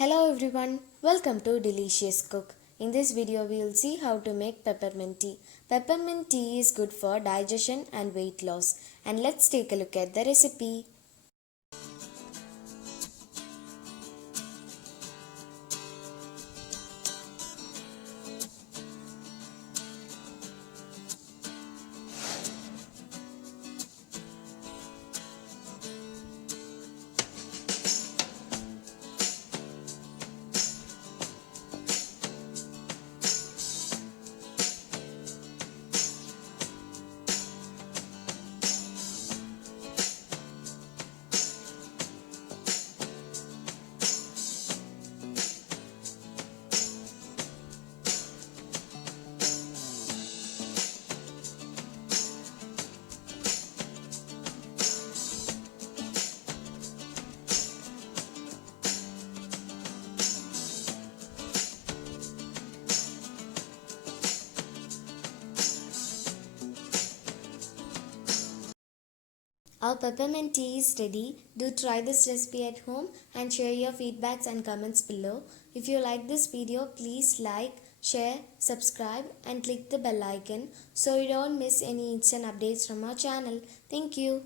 Hello everyone, welcome to Delicious Cook. In this video we will see how to make peppermint tea. Peppermint tea is good for digestion and weight loss. And let's take a look at the recipe. Our peppermint tea is ready. Do try this recipe at home and share your feedbacks and comments below. If you like this video, please like, share, subscribe and click the bell icon so you don't miss any instant updates from our channel. Thank you.